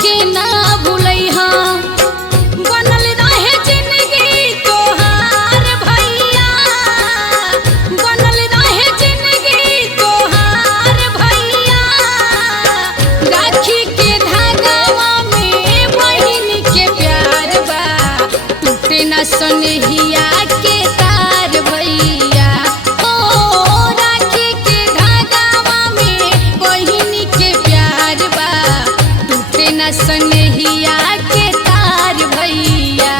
के ना भूलैहा बनल रहे जिंदगी तोहार भैया बनल रहे जिंदगी तोहार भैया राखी के धागावा में बहिन के प्यार बा टूटे ना सनहिया के तार भैया ओ राखी के धागावा में बहिन के प्यार बा टूटे ना सनहिया के तार भैया।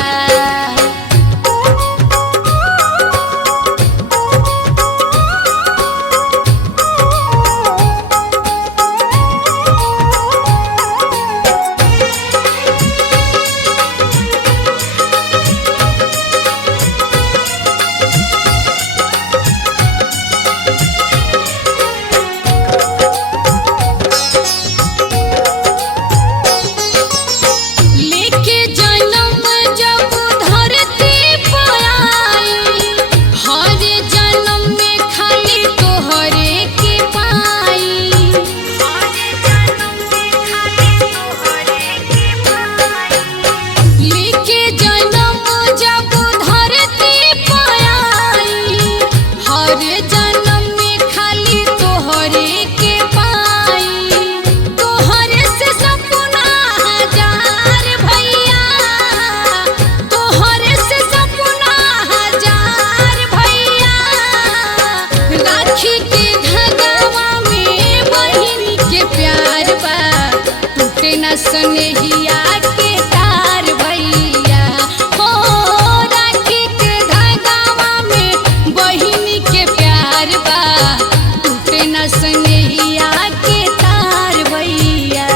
लेके जन्म जब धरती पर आई हर जन्म में खाली तोहरे के पाई हर जन्म में खाली तोहरे के पाई लेके जन्म जब धरती पर आई हर जन्म में खाली तोहरे के पाई तोहरे से सपना हजार भैया तोहरे से सपना हजार भैया राखी के धागावा में बहिन के प्यार बा टूटे ना सनहिया के तार भैया हो राखी के धागावा में बहिन के प्यार बा टूटे ना सनहिया के तार भैया।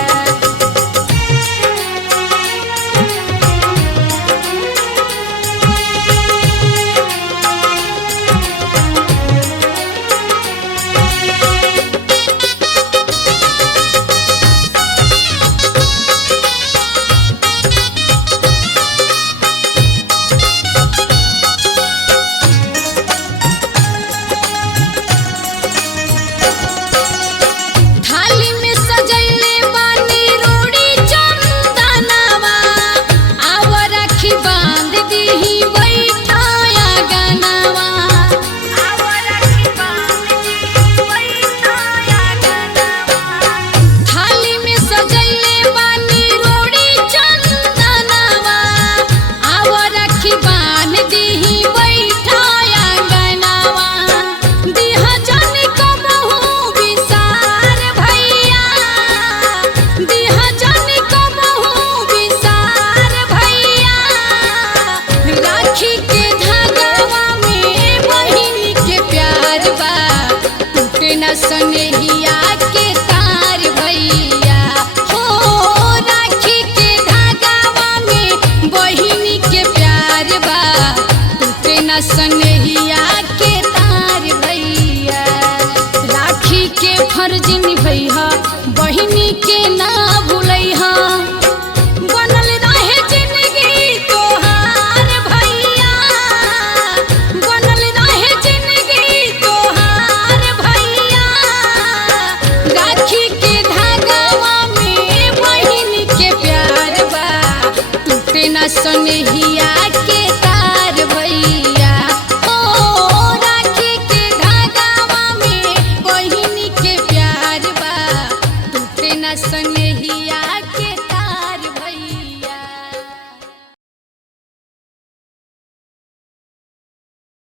थाली में सजैले बानी रोड़ी चंदनवा आव राखी बांध दीही बैठाया गनवा आव राखी बांध दीही बैठाया गनवा थाली में सजैले बानी रोड़ी चंदनवा आव राखी बांध दीही बैठाया गनवा दिहा जाने कबहू विसार भैया दिहा जाने कबहू विसार भैया राखी के धागावा में बहिन के प्यार बा टूटे ना सनहिया के तार भैया हो राखी के धागावा में बहिन के प्यार बा टूटे ना सन